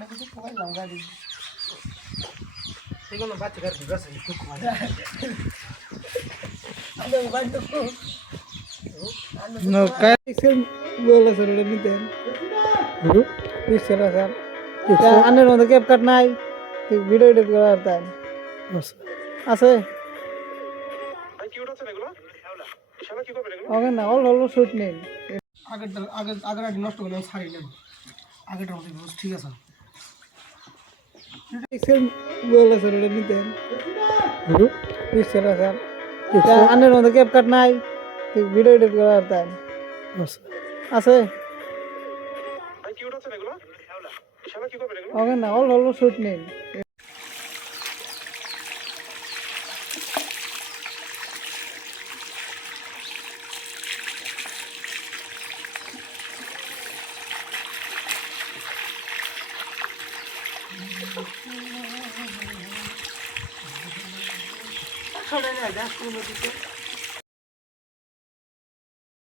না কিছু কইলাম গাড়ি এগুলো বাচ্চা গাড়ি গাছ একটু কমাই আমি বাড়ি তো No, kaya pixel bola sir udah nih ten. Pixel sir. Ya ane no cap cut nai. Video edit kara arta hai. Ase. ভাই কি উঠাচ্ছেন এগুলো ইশারা কি করবেন এগুলো Okay na all shoot নেই. আগের আগে নষ্ট করে ছাড়ি নেন আগেরটার মধ্যে ব্যবস্থা ঠিক আছে Pixel bola sir udah nih ten. Pixel sir. Ya ane no cap cut nai. Video edit kara arta hai. Ase. ভাই কি উঠাচ্ছেন এগুলো ইশারা কি করবেন এগুলো Okay na all shoot নেই. ছোট না 10 15 দিতে